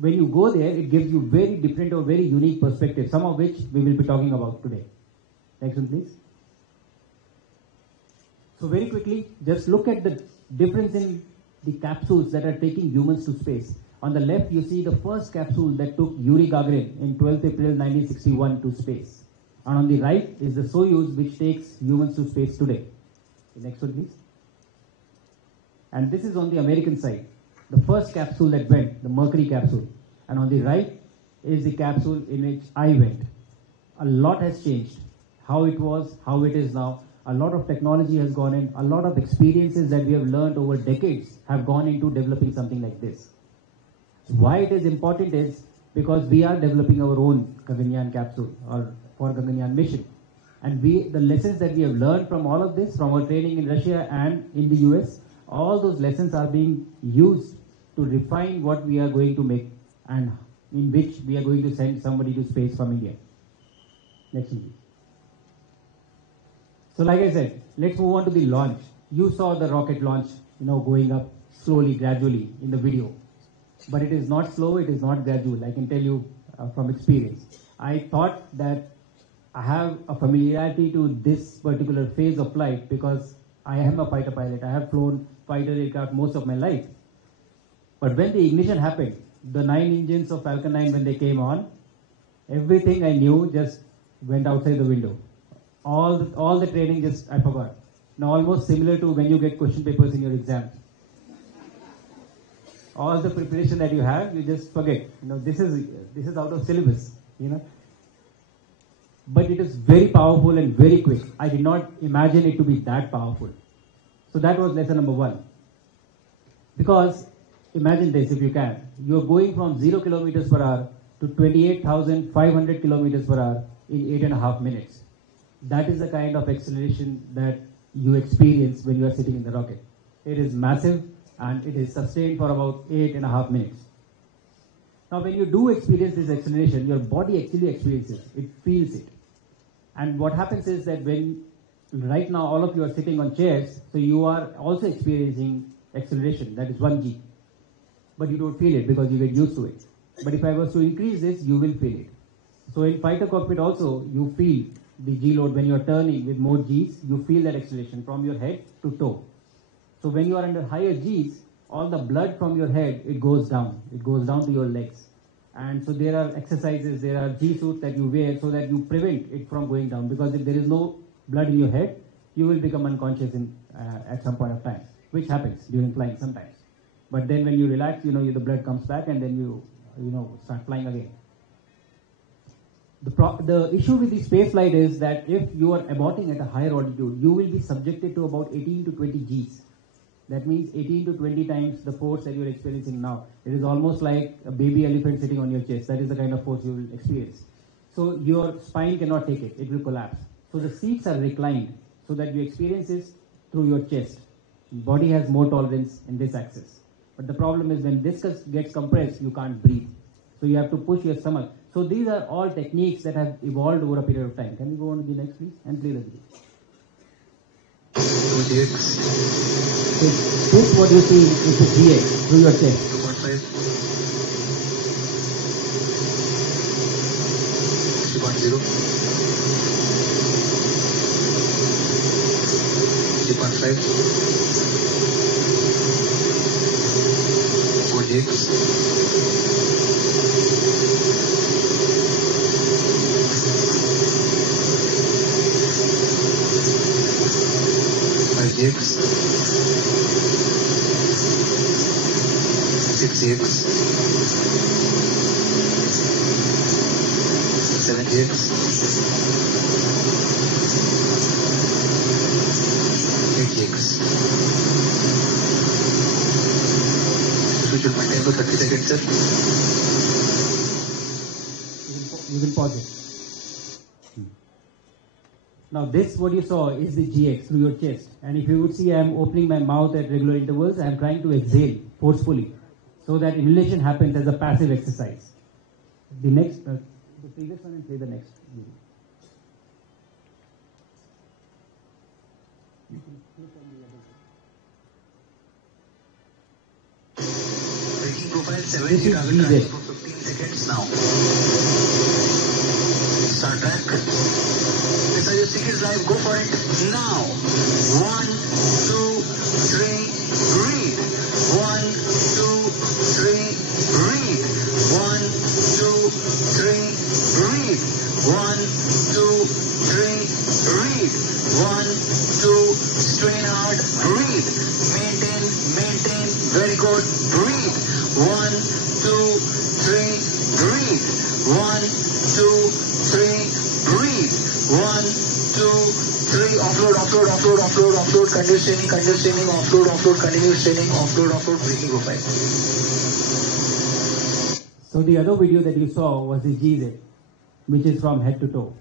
when you go there, it gives you very different or very unique perspectives, some of which we will be talking about today. Next one, please. So very quickly, just look at the difference in the capsules that are taking humans to space. On the left, you see the first capsule that took Yuri Gagarin in 12th April 1961 to space. And on the right is the Soyuz, which takes humans to space today. The next one, please. And this is on the American side. The first capsule that went, the Mercury capsule. And on the right is the capsule in which I went. A lot has changed. How it was, how it is now. A lot of technology has gone in. A lot of experiences that we have learned over decades have gone into developing something like this. Why it is important is because we are developing our own Gaganyaan capsule or for Gaganyaan mission. And the lessons that we have learned from all of this, from our training in Russia and in the US, all those lessons are being used to refine what we are going to make and in which we are going to send somebody to space from India. Next one, please. So like I said, let's move on to the launch. You saw the rocket launch, going up slowly, gradually in the video. But it is not slow, it is not gradual. I can tell you from experience. I thought that I have a familiarity to this particular phase of flight because I am a fighter pilot. I have flown fighter aircraft most of my life. But when the ignition happened, the 9 engines of Falcon 9, when they came on, everything I knew just went outside the window. All the training I forgot. Now almost similar to when you get question papers in your exam. All the preparation that you have, you just forget. This is out of syllabus. But it is very powerful and very quick. I did not imagine it to be that powerful. So that was lesson number 1. Because imagine this, if you can. You are going from 0 kilometers per hour to 28,500 kilometers per hour in 8.5 minutes. That is the kind of acceleration that you experience when you are sitting in the rocket. It is massive and it is sustained for about 8.5 minutes. Now when you do experience this acceleration, your body actually experiences it. It feels it. And what happens is that right now all of you are sitting on chairs, so you are also experiencing acceleration, that is 1g. But you don't feel it because you get used to it. But if I was to increase this, you will feel it. So in fighter cockpit also, you feel the G load when you are turning with more Gs, you feel that acceleration from your head to toe. So when you are under higher Gs, all the blood from your head, it goes down. It goes down to your legs. And so there are exercises, there are G suits that you wear so that you prevent it from going down. Because if there is no blood in your head, you will become unconscious at some point of time, which happens during flying sometimes. But then when you relax, the blood comes back and then you start flying again. The issue with the space flight is that if you are aborting at a higher altitude, you will be subjected to about 18 to 20 Gs. That means 18 to 20 times the force that you are experiencing now. It is almost like a baby elephant sitting on your chest. That is the kind of force you will experience. So your spine cannot take it. It will collapse. So the seats are reclined so that you experience this through your chest. Body has more tolerance in this axis. But the problem is when this gets compressed, you can't breathe. So you have to push your stomach. So these are all techniques that have evolved over a period of time. Can we go on to the next, please? And play the video. This what you see is the GX through your chest. 2.5. 3.0. 3.5. 4GX. 5GX. 6GX. 7GX. 8GX. If you should maintain for 30 seconds, sir. You can pause it. Now this what you saw is the GX through your chest, and if you would see I am opening my mouth at regular intervals. I am trying to exhale forcefully so that inhalation happens as a passive exercise. The next, the previous one, and play the next video. Braking profile 7 This is GZ. seconds now. Start track. Mr. Yoshiki is live. Go for it now. 1, 2, 3, breathe. 1, 2, 3, breathe. 1, 2, 3, breathe. 1, 2, 3, breathe. 1, 2, strain hard, breathe. Maintain, very good, breathe. 1, 2, 3, breathe. 1, 2, 3, breathe. 1, 2, 3, offload, continue straining, offload, continue straining, offload, breathing profile. So the other video that you saw was the GZ, which is from head to toe.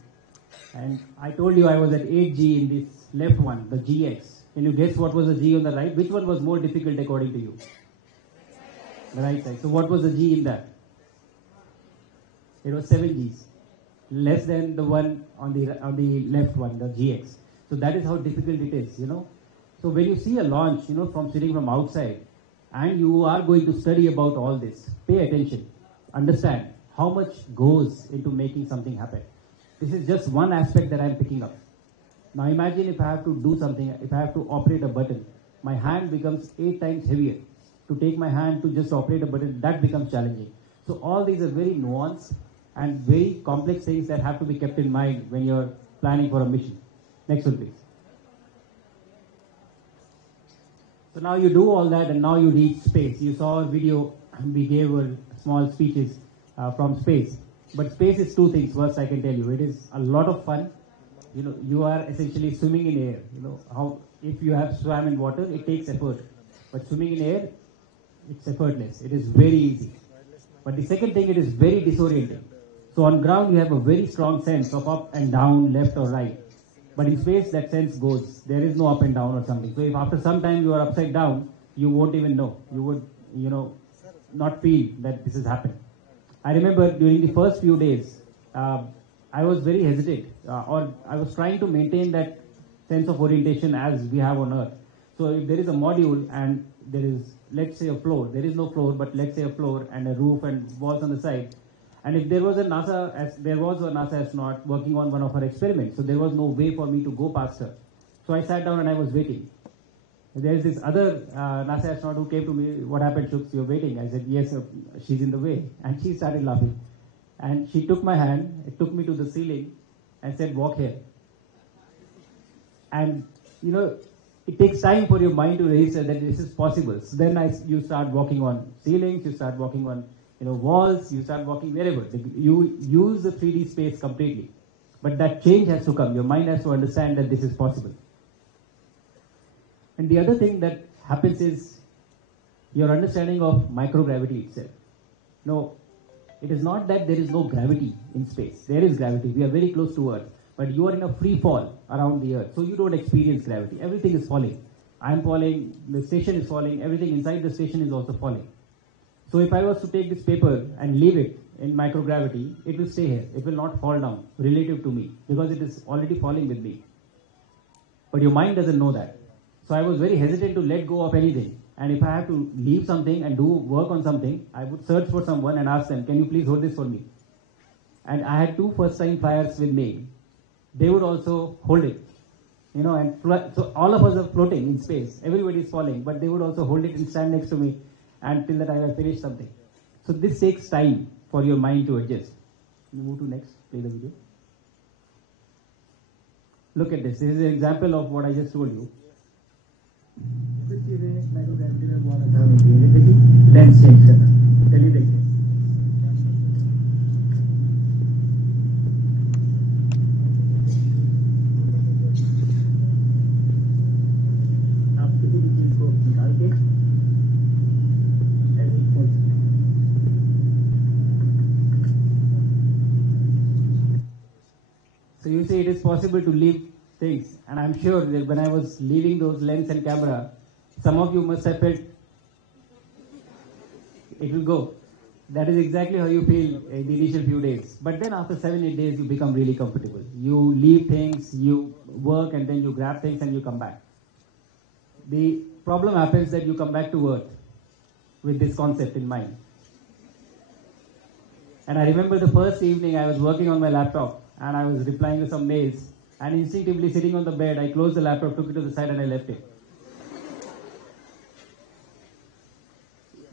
And I told you I was at 8G in this left one, the GX. Can you guess what was the G on the right? Which one was more difficult according to you? The right side. So what was the G in that? It was 7 Gs. Less than the one on the left one, the GX. So that is how difficult it is, you know. So when you see a launch, you know, from sitting from outside, and you are going to study about all this, pay attention. Understand how much goes into making something happen. This is just one aspect that I am picking up. Now imagine if I have to do something, if I have to operate a button, my hand becomes 8 times heavier. To take my hand to just operate a button, that becomes challenging. So all these are very nuanced and very complex things that have to be kept in mind when you're planning for a mission. Next one, please. So now you do all that and now you reach space. You saw a video, we gave small speeches from space. But space is two things. First, I can tell you, it is a lot of fun. You know, you are essentially swimming in air. You know, how if you have swam in water, it takes effort. But swimming in air, it's effortless. It is very easy. But the second thing, it is very disorienting. So on ground, you have a very strong sense of up and down, left or right. But in space, that sense goes. There is no up and down or something. So if after some time you are upside down, you won't even know. You would, you know, not feel that this has happened. I remember during the first few days, I was very hesitant, or I was trying to maintain that sense of orientation as we have on Earth. So if there is a module and there is, let's say, a floor, there is no floor, but let's say a floor and a roof and walls on the side. And if there was a NASA astronaut working on one of her experiments, so there was no way for me to go past her. So I sat down and I was waiting. There's this other NASA astronaut who came to me, what happened, Shooks, you're waiting? I said, yes, she's in the way. And she started laughing. And she took my hand, it took me to the ceiling and said, walk here. And, you know, it takes time for your mind to register that this is possible. So then you start walking on ceilings, you start walking on, you know, walls, you start walking wherever. You use the 3D space completely. But that change has to come. Your mind has to understand that this is possible. And the other thing that happens is your understanding of microgravity itself. No, it is not that there is no gravity in space. There is gravity. We are very close to Earth. But you are in a free fall around the Earth. So you don't experience gravity. Everything is falling. I am falling, the station is falling, everything inside the station is also falling. So if I was to take this paper and leave it in microgravity, it will stay here. It will not fall down relative to me because it is already falling with me. But your mind doesn't know that. So I was very hesitant to let go of anything. And if I have to leave something and do work on something, I would search for someone and ask them, can you please hold this for me? And I had 2 first-time flyers with me. They would also hold it. You know, and so all of us are floating in space. Everybody is falling, but they would also hold it and stand next to me until the time I finish something. So this takes time for your mind to adjust. You move to next, play the video. Look at this. This is an example of what I just told you. Lens change करना, चलिए देखिए. आप किसी भी चीज को निकाल के ऐसे खोल सकते हैं. So you see, it is possible to leave things, and I'm sure that when I was leaving those lens and camera, some of you must have felt it will go. That is exactly how you feel in the initial few days. But then after 7-8 days, you become really comfortable. You leave things, you work, and then you grab things and you come back. The problem happens that you come back to Earth with this concept in mind. And I remember the first evening I was working on my laptop and I was replying to some mails, and instinctively sitting on the bed, I closed the laptop, took it to the side, and I left it.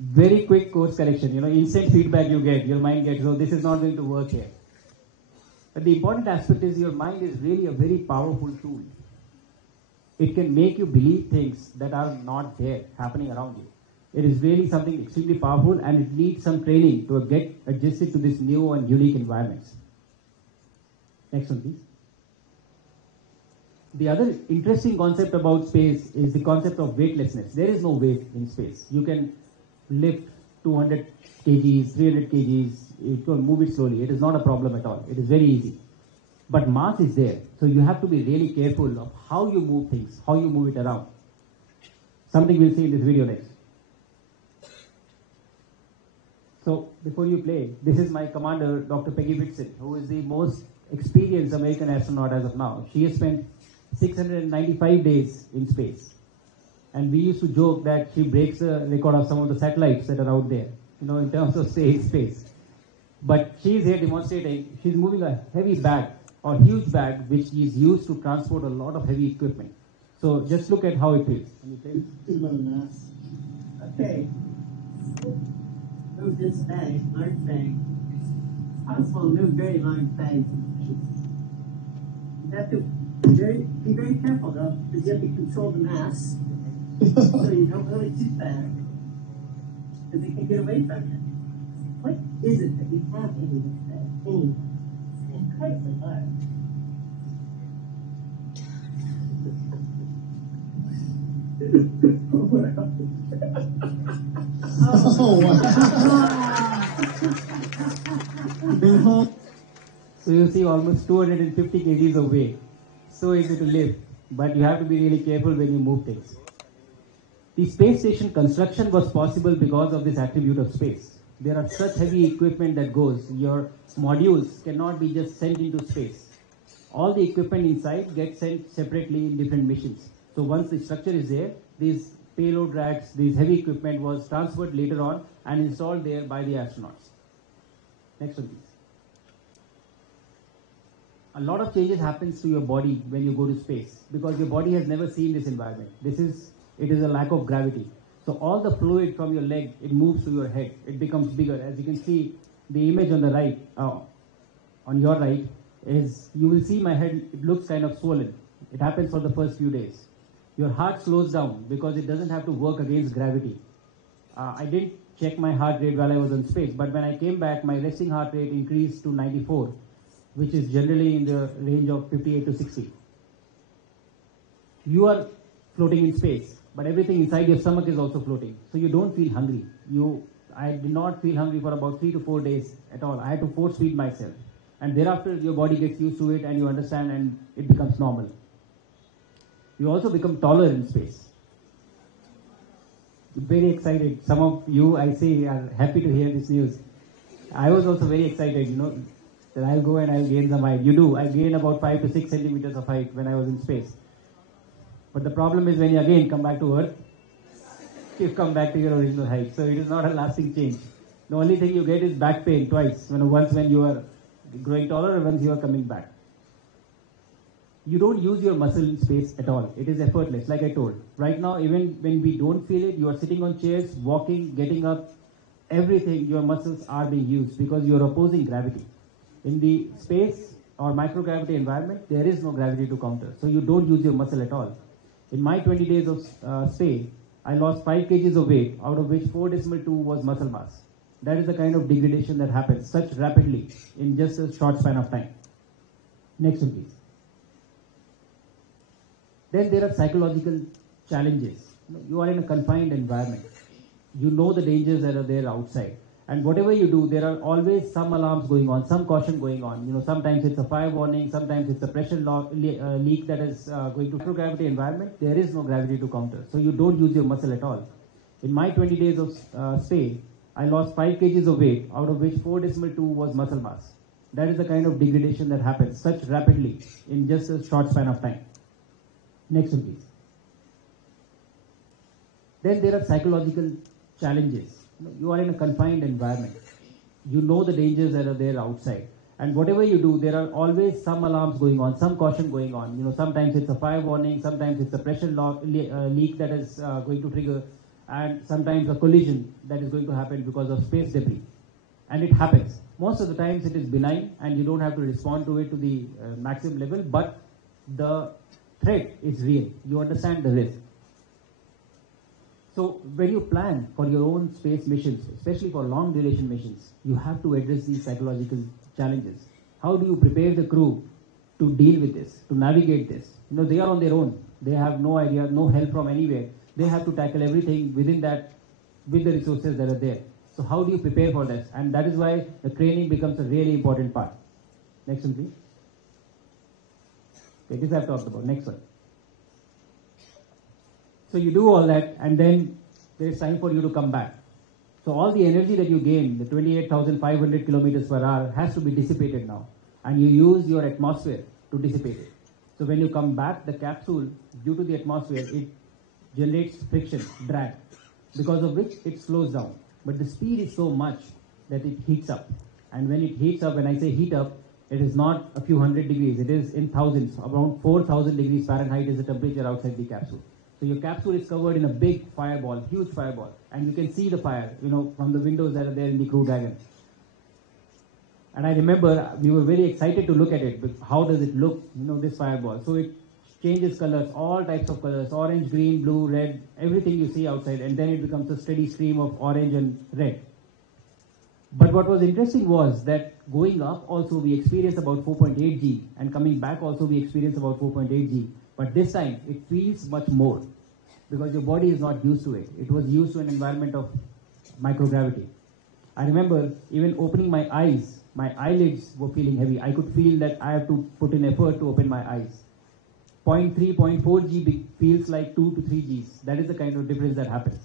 Very quick course correction, instant feedback you get, your mind gets, oh, this is not going to work here. But the important aspect is your mind is really a very powerful tool. It can make you believe things that are not there happening around you. It is really something extremely powerful, and it needs some training to get adjusted to this new and unique environments. Next one, please. The other interesting concept about space is the concept of weightlessness. There is no weight in space. You can lift 200 kgs, 300 kgs, you can move it slowly. It is not a problem at all. It is very easy. But mass is there, so you have to be really careful of how you move things, how you move it around. Something we'll see in this video next. So before you play, this is my commander, Dr. Peggy Whitson, who is the most experienced American astronaut as of now. She has spent 695 days in space. And we used to joke that she breaks the record of some of the satellites that are out there, in terms of staying in space. But she is here demonstrating, she's moving a heavy bag, or huge bag, which is used to transport a lot of heavy equipment. So just look at how it feels. Can you play? Okay. Move this bag, large bag. Possible to move very large bags. You have to be very careful though, because you have to control the mass. So you don't really too fast, because it can get away from you. What is it that you have in this bag? It's incredibly large. So you see almost 250 kgs of weight. So easy to lift, but you have to be really careful when you move things. The space station construction was possible because of this attribute of space. There are such heavy equipment that goes, your modules cannot be just sent into space. All the equipment inside gets sent separately in different missions. So once the structure is there, these payload racks, these heavy equipment was transferred later on and installed there by the astronauts. Next one, please. A lot of changes happens to your body when you go to space because your body has never seen this environment. It is a lack of gravity. So all the fluid from your leg, it moves to your head. It becomes bigger. As you can see, the image on the right, on your right, is you will see my head, it looks kind of swollen. It happens for the first few days. Your heart slows down because it doesn't have to work against gravity. I didn't check my heart rate while I was in space, but when I came back, my resting heart rate increased to 94, which is generally in the range of 58 to 60. You are floating in space, but everything inside your stomach is also floating. So you don't feel hungry. I did not feel hungry for about 3 to 4 days at all. I had to force feed myself. And thereafter, your body gets used to it and you understand and it becomes normal. You also become taller in space. Very excited. Some of you, I see, are happy to hear this news. I was also very excited, that I'll go and I'll gain some height. You do. I gained about 5 to 6 centimeters of height when I was in space. But the problem is when you again come back to Earth, you come back to your original height. So it is not a lasting change. The only thing you get is back pain twice. Once when you are growing taller and once you are coming back. You don't use your muscle in space at all. It is effortless, like I told. Right now, even when we don't feel it, you are sitting on chairs, walking, getting up, everything, your muscles are being used because you are opposing gravity. In the space or microgravity environment, there is no gravity to counter. So you don't use your muscle at all. In my 20 days of stay, I lost 5 kgs of weight, out of which 4.2 was muscle mass. That is the kind of degradation that happens such rapidly in just a short span of time. Next one, please. Then there are psychological challenges. You are in a confined environment. You know the dangers that are there outside. And whatever you do, there are always some alarms going on, some caution going on. Sometimes it's a fire warning, sometimes it's a pressure leak that is going to microgravity environment. There is no gravity to counter. So you don't use your muscle at all. In my 20 days of stay, I lost 5 kgs of weight, out of which 4.2 was muscle mass. That is the kind of degradation that happens such rapidly in just a short span of time. Next one, please. Then there are psychological challenges. You are in a confined environment. You know the dangers that are there outside. And whatever you do, there are always some alarms going on, some caution going on. You know, sometimes it's a fire warning, sometimes it's a pressure leak that is going to trigger, and sometimes a collision that is going to happen because of space debris. And it happens. Most of the times it is benign and you don't have to respond to it to the maximum level, but the threat is real. You understand the risk. So when you plan for your own space missions, especially for long duration missions, you have to address these psychological challenges. How do you prepare the crew to deal with this, to navigate this? You know, they are on their own. They have no idea, no help from anywhere. They have to tackle everything within that, with the resources that are there. So how do you prepare for this? And that is why the training becomes a really important part. Next one, please. Okay, this I've talked about. Next one. So you do all that, and then there is time for you to come back. So all the energy that you gain, the 28,500 kilometers per hour, has to be dissipated now. And you use your atmosphere to dissipate it. So when you come back, the capsule, due to the atmosphere, it generates friction, drag, because of which it slows down. But the speed is so much that it heats up. And when it heats up, when I say heat up, it is not a few hundred degrees, it is in thousands. Around 4,000 degrees Fahrenheit is the temperature outside the capsule. So your capsule is covered in a big fireball, huge fireball, and you can see the fire, you know, from the windows that are there in the Crew Dragon. And I remember we were very excited to look at it. But how does it look, you know, this fireball? So it changes colors, all types of colors, orange, green, blue, red, everything you see outside, and then it becomes a steady stream of orange and red. But what was interesting was that going up also we experienced about 4.8 G, and coming back also we experienced about 4.8 G. But this time it feels much more because your body is not used to it. It was used to an environment of microgravity. I remember even opening my eyes, my eyelids were feeling heavy. I could feel that I have to put in effort to open my eyes. 0.3, 0.4 G feels like 2 to 3 Gs. That is the kind of difference that happens.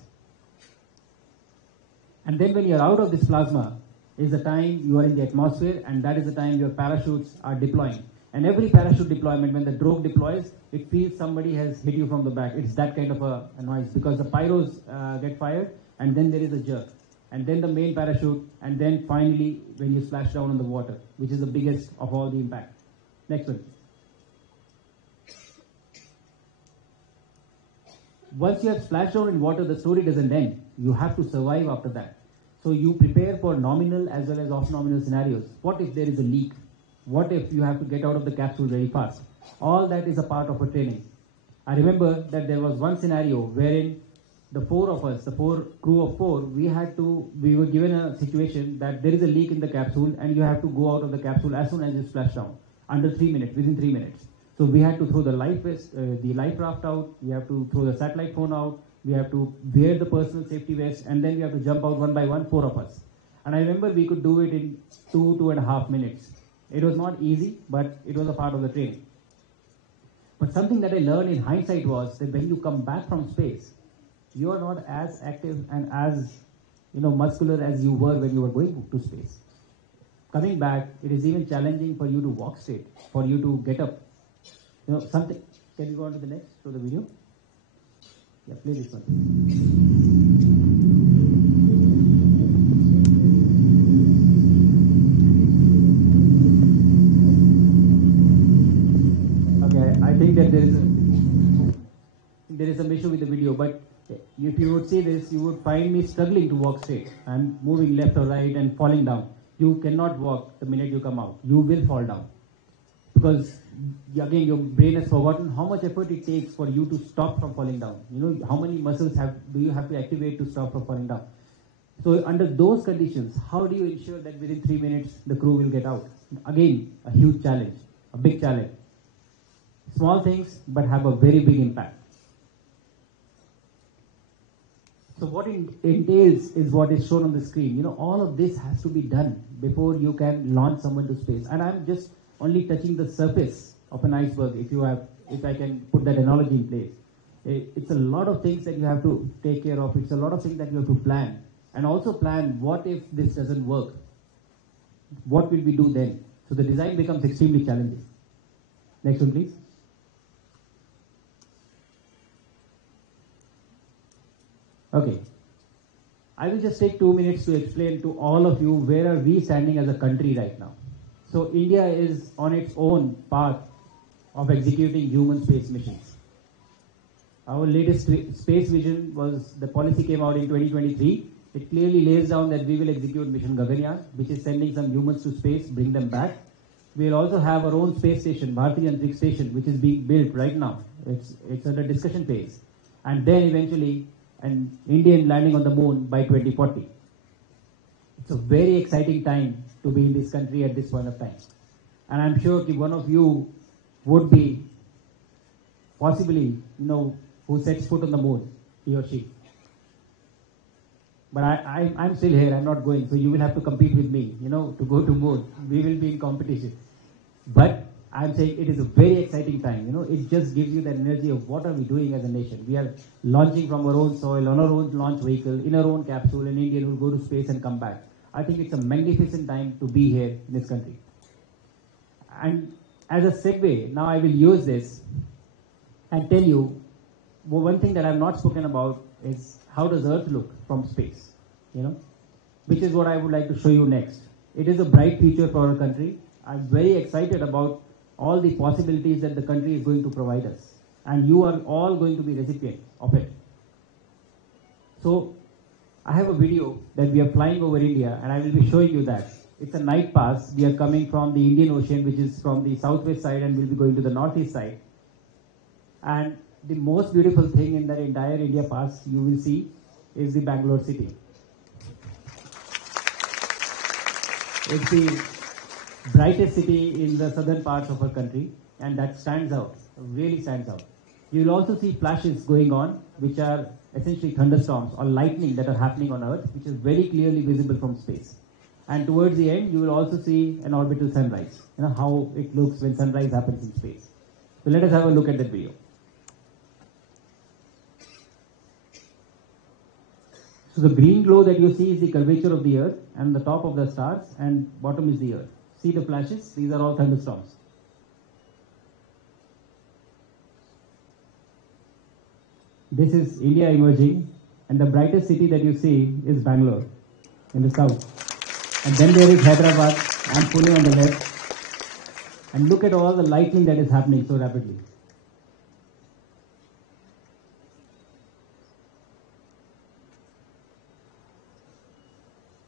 And then when you're out of this plasma is the time you are in the atmosphere, and that is the time your parachutes are deploying. And every parachute deployment, when the drogue deploys, it feels somebody has hit you from the back. It's that kind of a noise because the pyros get fired, and then there is a jerk. And then the main parachute, and then finally when you splash down on the water, which is the biggest of all the impact. Next one. Once you have splashed down in water, the story doesn't end. You have to survive after that. So you prepare for nominal as well as off-nominal scenarios. What if there is a leak? What if you have to get out of the capsule very fast? All that is a part of a training. I remember that there was one scenario wherein the four of us, the crew of four, we were given a situation that there is a leak in the capsule and you have to go out of the capsule as soon as you splash down, under 3 minutes, within 3 minutes. So we had to throw the life raft out, we have to throw the satellite phone out, we have to wear the personal safety vest, and then we have to jump out one by one, 4 of us. And I remember we could do it in 2.5 minutes. It was not easy, but it was a part of the training. But something that I learned in hindsight was that when you come back from space, you are not as active and as muscular as you were when you were going to space. Coming back, it is even challenging for you to walk straight, for you to get up. Something. Can you go on to the next, to the video? Yeah, play this one. Okay, I think that there is some issue with the video, but if you would see this, you would find me struggling to walk straight. I'm moving left or right and falling down. You cannot walk the minute you come out. You will fall down. Because again, your brain has forgotten how much effort it takes for you to stop from falling down. How many muscles do you have to activate to stop from falling down? So under those conditions, how do you ensure that within 3 minutes the crew will get out? Again, a huge challenge, a big challenge. Small things, but have a very big impact. So what it entails is what is shown on the screen. All of this has to be done before you can launch someone to space. And I'm just only touching the surface of an iceberg, if I can put that analogy in place. It's a lot of things that you have to take care of. It's a lot of things that you have to plan. And also plan, what if this doesn't work? What will we do then? So the design becomes extremely challenging. Next one, please. Okay. I will just take 2 minutes to explain to all of you where are we standing as a country right now. So India is on its own path of executing human space missions. Our latest space vision was, the policy came out in 2023. It clearly lays down that we will execute mission Gaganyaan, which is sending some humans to space, bring them back. We'll also have our own space station, Bharati Antriksh Station, which is being built right now. It's under discussion phase. And then eventually an Indian landing on the moon by 2040. It's a very exciting time to be in this country at this point of time. And I'm sure if one of you would be possibly, who sets foot on the moon, he or she. But I'm still here, I'm not going, so you will have to compete with me, to go to moon. We will be in competition. But I'm saying it is a very exciting time, it just gives you the energy of what are we doing as a nation. We are launching from our own soil, on our own launch vehicle, in our own capsule, an Indian will go to space and come back. I think it's a magnificent time to be here in this country. And as a segue, now I will use this and tell you, one thing that I've not spoken about is how does Earth look from space, which is what I would like to show you next. It is a bright future for our country. I'm very excited about all the possibilities that the country is going to provide us. And you are all going to be recipients of it. So I have a video that we are flying over India, and I will be showing you that. It's a night pass. We are coming from the Indian Ocean, which is from the southwest side, and we'll be going to the northeast side. And the most beautiful thing in that entire India pass you will see is the Bangalore city. It's the brightest city in the southern parts of our country, and that stands out, really stands out. You will also see flashes going on, which are essentially thunderstorms or lightning that are happening on Earth, which is very clearly visible from space. And towards the end, you will also see an orbital sunrise, how it looks when sunrise happens in space. So let us have a look at that video. So the green glow that you see is the curvature of the Earth, and the top of the stars, and bottom is the Earth. See the flashes? These are all thunderstorms. This is India emerging, and the brightest city that you see is Bangalore in the south. And then there is Hyderabad and Pune on the left. And look at all the lightning that is happening so rapidly.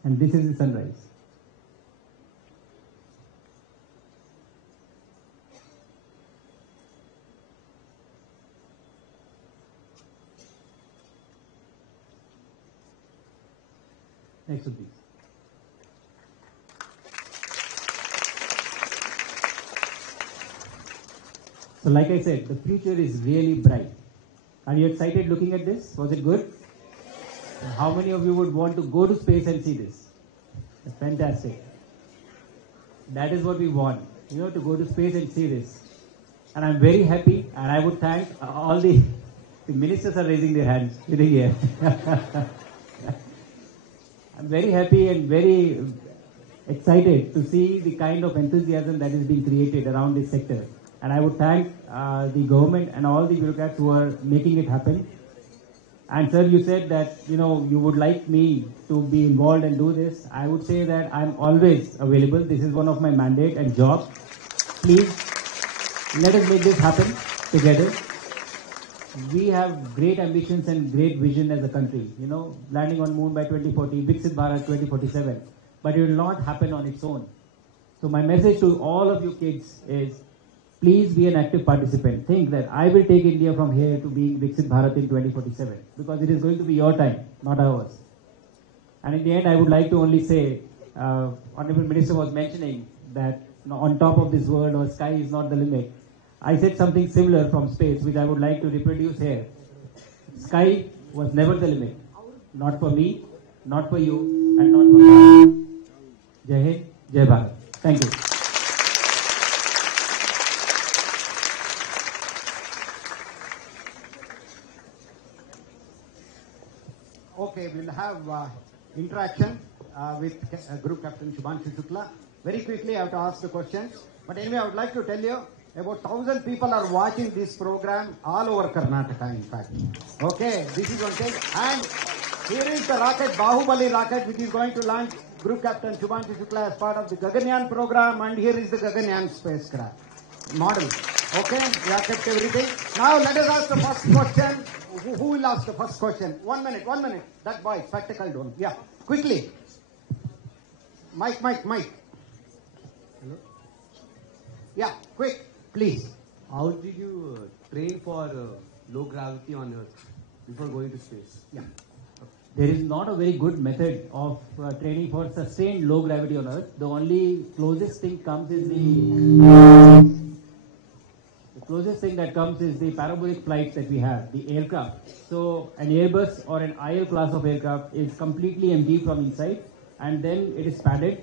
And this is the sunrise. Next to these. So like I said, the future is really bright. Are you excited looking at this? Was it good? How many of you would want to go to space and see this? Fantastic. That is what we want, to go to space and see this. And I'm very happy, and I would thank all the ministers are raising their hands sitting here. I'm very happy and very excited to see the kind of enthusiasm that is being created around this sector. And I would thank the government and all the bureaucrats who are making it happen. And sir, you said that, you would like me to be involved and do this. I would say that I'm always available. This is one of my mandate and job. Please, let us make this happen together. We have great ambitions and great vision as a country. Landing on moon by 2040, Viksit Bharat 2047. But it will not happen on its own. So my message to all of you kids is, please be an active participant. Think that I will take India from here to being Viksit Bharat in 2047, because it is going to be your time, not ours. And in the end, I would like to only say, Honorable Minister was mentioning that on top of this world, or sky is not the limit. I said something similar from space, which I would like to reproduce here. Sky was never the limit. Not for me, not for you, and not for Bharat. Jai Hind, Jai Bharat. Thank you. Okay, we'll have interaction with Group Captain Shubhanshu Shukla. Very quickly, I have to ask the questions. But anyway, I would like to tell you, about 1,000 people are watching this program all over Karnataka, in fact. Okay, this is one thing. And Here is the rocket, Bahubali rocket, which is going to launch Group Captain Shubhanshu Shukla as part of the Gaganyaan program, and here is the Gaganyaan spacecraft model. Okay, we have kept everything. Now let us ask the first question. Who will ask the first question? 1 minute, 1 minute. That boy, spectacled one. Yeah, quickly. Mike. Hello? Yeah, quick, please. How did you train for low gravity on Earth before going to space? Yeah. There is not a very good method of training for sustained low gravity on Earth. The only closest thing comes is the closest thing that comes is the parabolic flights that we have, the aircraft. So an Airbus or an IL class of aircraft is completely empty from inside, and then it is padded,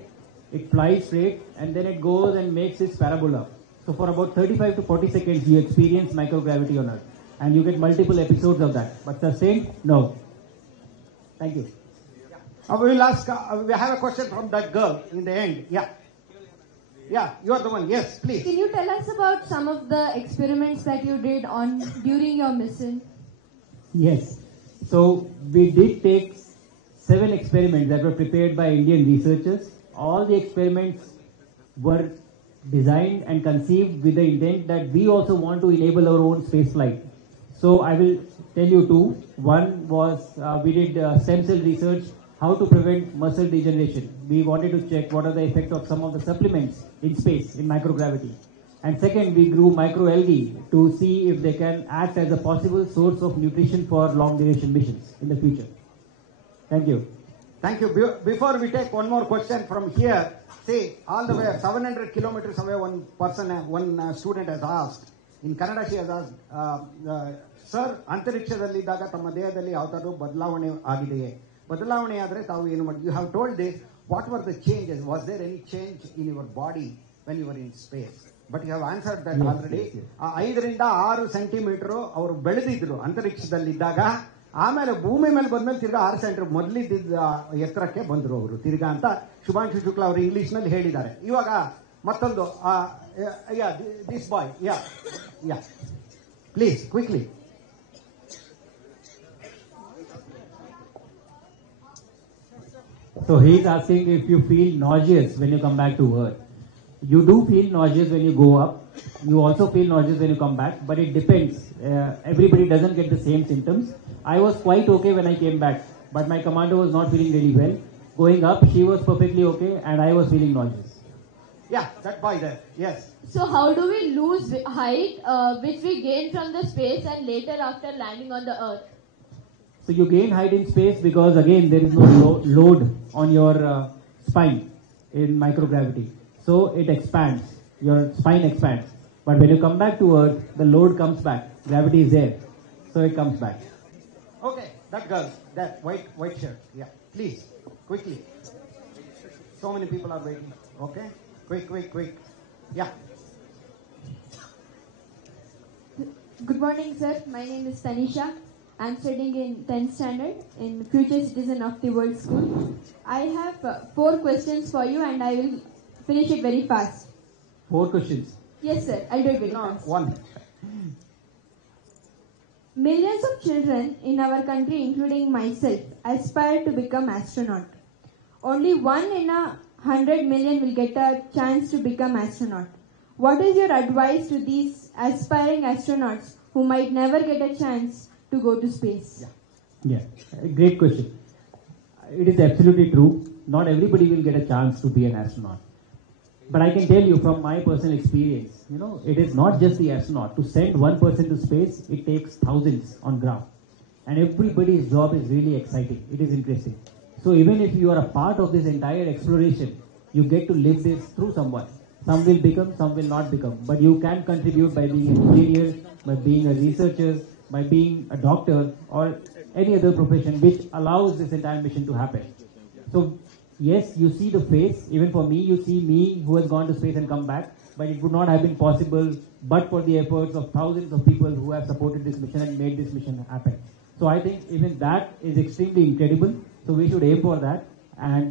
it flies straight, and then it goes and makes its parabola. So for about 35 to 40 seconds, you experience microgravity on Earth, and you get multiple episodes of that. But sustained, no. Thank you. We will ask, we have a question from that girl in the end. Yeah. Yeah, you are the one. Yes, please. Can you tell us about some of the experiments that you did during your mission? Yes. So we did take 7 experiments that were prepared by Indian researchers. All the experiments were designed and conceived with the intent that we also want to enable our own space flight. So I will tell you 2. One was we did stem cell research, how to prevent muscle degeneration. We wanted to check what are the effects of some of the supplements in space, in microgravity. And second, we grew microalgae to see if they can act as a possible source of nutrition for long duration missions in the future. Thank you. Thank you. Before we take one more question from here, see, all the way 700 kilometers away, one student has asked, in Kannada she has asked, sir ಅಂತರಿಕ್ಷದಲ್ಲಿದ್ದಾಗ ತಮ್ಮ ದೇಹದಲ್ಲಿ ಯಾವ ಥರ ಬದಲಾವಣೆ ಆಗಿದೆಯೇ ಬದಲಾವಣೆ ಆದರೆ ತಾವು ಏನು ಮಾಡಿ you have told this what were the changes was there any change in your body when you are in space but you have answered that already 5 ರಿಂದ 6 ಸೆಂಟಿಮೀಟರ್ ಅವರು ಬೆಳೆದಿದ್ರು ಅಂತರಿಕ್ಷದಲ್ಲಿದ್ದಾಗ ಆಮೇಲೆ ಭೂಮಿ ಮೇಲೆ ಬಂದ್ಮೇಲೆ ತಿರ್ಗಾ 6 ಸೆಂಟಿಮೀಟರ್ ಮೊದಲಿದ್ದ ಎತ್ತರಕ್ಕೆ ಬಂದರು ಅವರು ತಿರ್ಗಾ ಅಂತ ಶುಭಾಂಶು ಶುಕ್ಲಾ ಅವರು ಇಂಗ್ಲಿಷ್ ನಲ್ಲಿ ಹೇಳಿದ್ದಾರೆ ಇವಾಗ ಮತ್ತೊಂದು this boy yeah please quickly So he is asking if you feel nauseous when you come back to Earth. You do feel nauseous when you go up. You also feel nauseous when you come back, but it depends. Everybody doesn't get the same symptoms. I was quite okay when I came back, but my commander was not feeling really well. Going up, she was perfectly okay, and I was feeling nauseous. Yeah, that boy there. Yes. So how do we lose height, which we gain from the space and later after landing on the Earth? So you gain height in space because again there is no load on your spine in microgravity. So it expands, your spine expands. But when you come back to Earth, the load comes back. Gravity is there, so it comes back. Okay, that girl, that white shirt. Yeah, please, quickly. So many people are waiting. Okay, quick. Yeah. Good morning, sir. My name is Tanisha. I'm studying in 10th standard in Future Citizen of the World School. I have 4 questions for you and I will finish it very fast. 4 questions. Yes, sir. I'll do it very fast. 1. Millions of children in our country, including myself, aspire to become astronaut. Only 1 in 100 million will get a chance to become astronaut. What is your advice to these aspiring astronauts who might never get a chance to go to space? Yeah, great question. It is absolutely true. Not everybody will get a chance to be an astronaut. But I can tell you from my personal experience, it is not just the astronaut. To send one person to space, it takes thousands on ground. And everybody's job is really exciting. It is interesting. So even if you are a part of this entire exploration, you get to live this through someone. Some will become, some will not become. But you can contribute by being an engineer, by being a researcher, by being a doctor or any other profession which allows this entire mission to happen. So yes, you see the face. Even for me, you see me who has gone to space and come back. But it would not have been possible but for the efforts of thousands of people who have supported this mission and made this mission happen. So I think even that is extremely incredible. So we should aim for that. And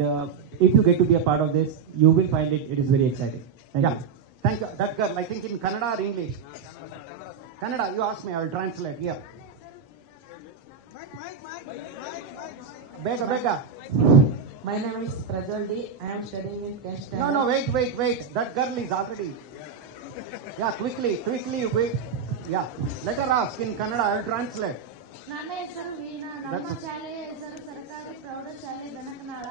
if you get to be a part of this, you will find it is very exciting. Thank you. Thank you. That girl, I think in Kannada or English? Kannada, you ask me, I will translate. Yeah. ಬೇಗ ಬೇಗ. My name is Prajwaldi. I am studying in 10th standard. No, wait. That girl is already. Yeah, quickly, you wait. Yeah, let her ask in Kannada. I will translate. ನನ್ನ ಹೆಸರು ವೀಣಾ. ನಮ್ಮ ಶಾಲೆಯ ಹೆಸರು ಸರ್ಕಾರಿ ಪ್ರೌಢಶಾಲೆ ಬೆನಕನಾಳ.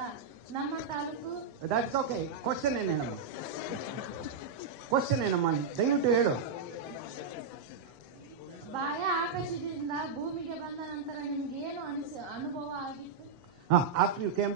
ನಮ್ಮ ತಾಲೂಕು. That's okay. Question ಏನಮ್ಮ ದಯವಿಟ್ಟು ಹೇಳು. ಬಾಹ್ಯ ಆಕಾಶದಿಂದ ಭೂಮಿಗೆ ಬಂದ ನಂತರ ನಿಮ್ಗೆ ಏನು ಅನುಭವ ಆಗಿತ್ತು? After you came.